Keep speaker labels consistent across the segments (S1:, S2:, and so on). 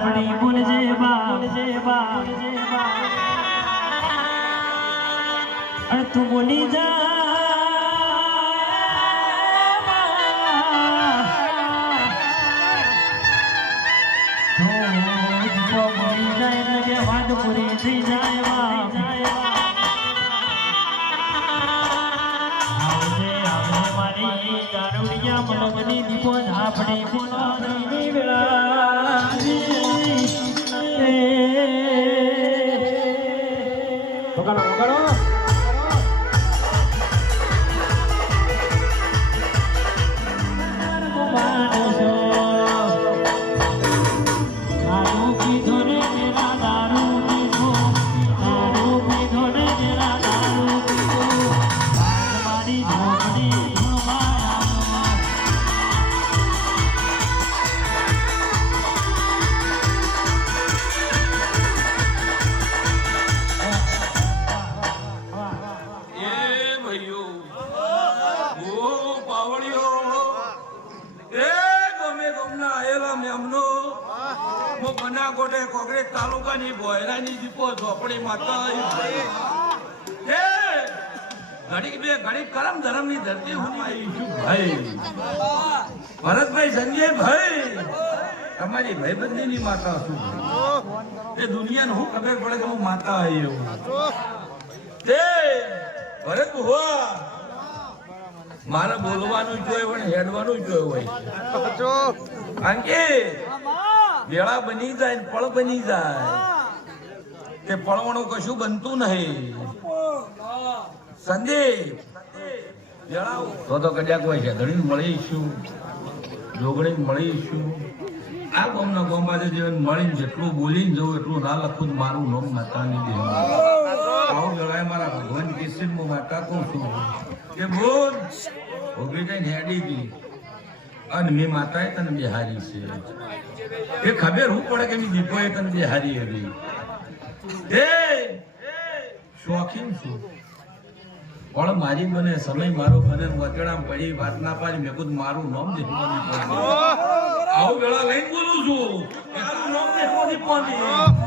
S1: આપણી બોલજે બા તું બોલી જા. પૂરી થઈ જાય મારી મનમની દીપો ઝાપડી બોલાવીની વેળા.
S2: વગાડો વગાડો
S3: હું બનાકોટે કોંગ્રેસ તાલુકાની બોયરાની દીપો ઝોપડી માતા એ ઘડીક બે ઘડીક કરમ ધરમની ધરતી હું ભાઈ. ભરતભાઈ સંજયભાઈ તમારી ભાઈબંધીની માતા છું. એ દુનિયાને શું ખબર પડે કે હું માતા આવી એવું તે ભરત હોવા મારે બોલવાનું જોયું પણ હેડવાનું જોયું હોય કારણ કે વેળા બની જાય ને પળ બની જાય. તે પળવણું કશું બનતું નહીં. સંદીપ તો તો કદાચ છે ઘણી મળીશું જોગણી મળીશું. આ ગોમના ગામમાં જીવન મળીને જેટલું બોલીને જવું, એટલું ના લખું જ મારું નામ માતાની દેહ. આવું વેળાએ મારા ભગવાન કિશન હું માતા કહું છું. કે બોલ. ઊભી થઈને હેડી ગઈ. અને મેં માતાએ તને બિહારી છે. એ ખબર હું પડે કે મેં દીપોએ તને બિહારી હતી. એ શોખીન છું. પણ મારી મને સમય મારો મને વચડામ પડી વાત ના પાડી મેં કુદ મારું નામ દેખવાની આવું વેળા લઈને બોલું છું. તારું નામ દેખવાની પડી.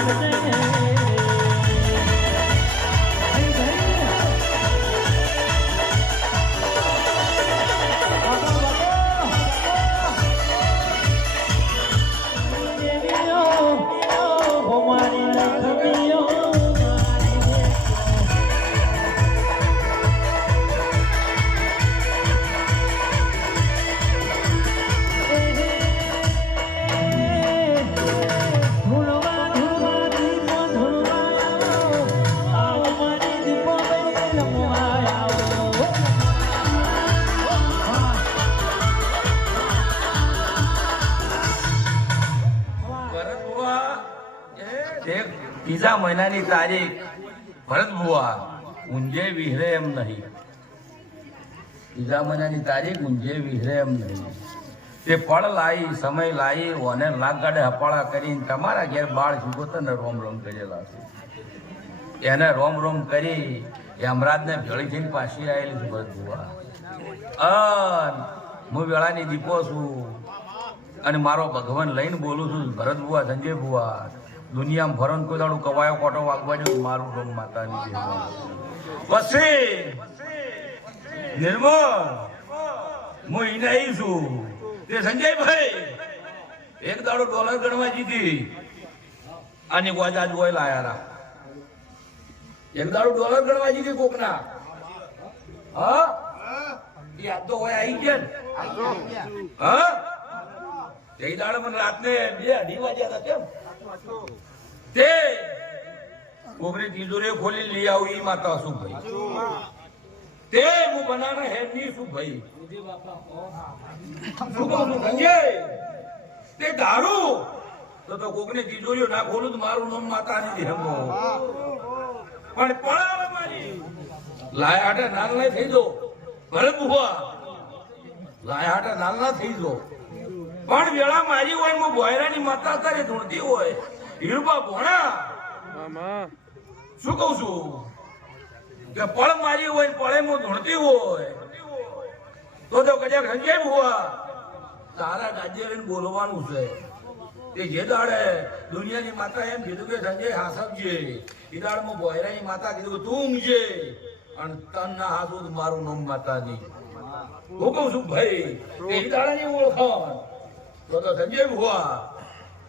S3: 我这里 ત્રીજા મહિનાની તારીખ ભરત ભુવા, ઊંઝે વિહરે એમ નહીં. બીજા મહિનાની તારીખ ઊંઝે વિહરે એમ નહીં. તે ફળ લાવી સમય લાવી અને લાગાડે હપાળા કરીને તમારા ઘેર બાળ સુગોતને રોમ રોમ કરેલા છે. એને રોમ રોમ કરી યમરાજને ભેળી થઈને પાછી આવેલી છે ભરત ભુવા. અન, હું વેળાની દીપો છું અને મારો ભગવાન લઈને બોલું છું, ભરત ભુવા સંજય બુવા દુનિયામાં ભરણ કોઈ દાડું કવાયો કોટો વાગવા મારું રોમ માતાની દેહમાં પછી નિર્મળ, હું ઈને આવી છું. તે સંજયભાઈ, એક દાડો ડોલર ગણવા જીતી. આની જ હોય લાયા એક દાડો ડોલર ગણવા જીતી કોકના. હા? યાદ તો હોય આવી ગયા ને. હા? એ દાડો મને રાતને બે અઢી વાગ્યા હતા કેમ? તે કોકરી તિજોરી ખોલી લઈ આવું ઈ માતા શું ભાઈ? તે હું બનાના હે ની શું ભાઈ? શું કહું સંજય? તે દારૂ તો તો કોકને તિજોરીઓ ના, ખોલું તો મારું નામ માતા નથી હમો પણ પડાવે મારી લાય હાટે નાના થઈ જો. ભલે બુવા લાય હાટે નાના થઈ જો. પણ વેળા મારી હોય એમાં બોયરાની માતા તારે ધૂણતી હોય. હીરબા ભોણા, શું કહું છું? કે પળ મારી હોય પળે હું ધૂણતી હોય. તો તો કદાચ સંજય ભુવા તારા લઈને બોલવાનું છે. તે જે દાડે દુનિયાની માતા એમ કીધું કે સંજય હાસબજે એ દાડમાં બોયરાની માતા કીધું તું ઊંઘજે. અને તન ના હાથું મારું નામ માતાજી. હું કહું છું, ભાઈ, એ દાડાની ઓળખાણ તો તો સંજય ભુવા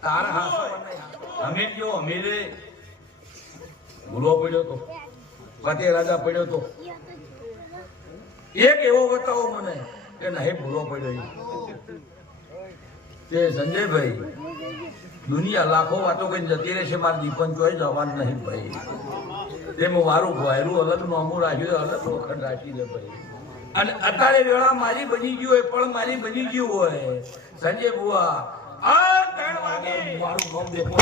S3: તારા હાથ અમે કયો અમે રે ભૂલો પડ્યો તો ફતે રાજા પડ્યો તો. એક એવો બતાવો મને કે નહીં ભૂલો પડ્યો તે સંજયભાઈ દુનિયા લાખો વાતો કઈ જતી રહેશે મારે દીપન ચોય જવાનું નહીં ભાઈ. તેમાં મારું ભોયરું અલગ નોમું રાખ્યું અલગ વખત રાખી દે ભાઈ. અને અત્યારે વેળા મારી બની ગયું હોય પણ મારી બની ગયું હોય. સંજય બુઆ આ ત્રણ વાગે. મારું નામ દેખો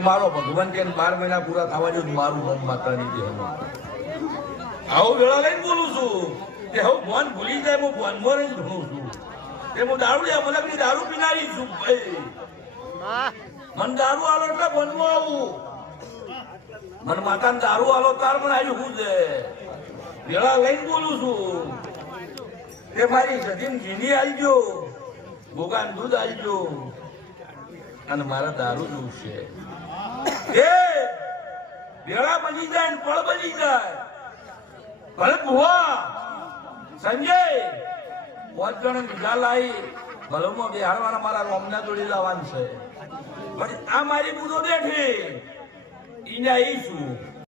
S1: મારો
S3: ભગવાન કે બાર મહિના પૂરા થવા જો મારું મન માતાની જે હમ આવું વેળા લઈને બોલું છું. કે હવે ભોન ભૂલી જાય, હું ભોન મોરે જ ભણું છું. કે હું દારૂ લે મને દારૂ પીનારી છું, ભાઈ. મન દારૂ આલો એટલે ભોનમાં આવું. મને માતાને દારૂ આલો તાર મને આવ્યું શું છે. વેળા લઈને બોલું છું. કે મારી સધીમ જીની ગયો. ભોગાન દૂધ આવી ગયો. અને મારા દારૂ જોશે એ, વેળા બની જાય ને પળ બની જાય. ભલે ભુવા સંજય, પાંચ જણ બીજા લાવી ભલોમાં બિહારવાના મારા રોમના જોડી લાવવાનું છે. પણ આ મારી બુધો બેઠી. ઈને આવીશું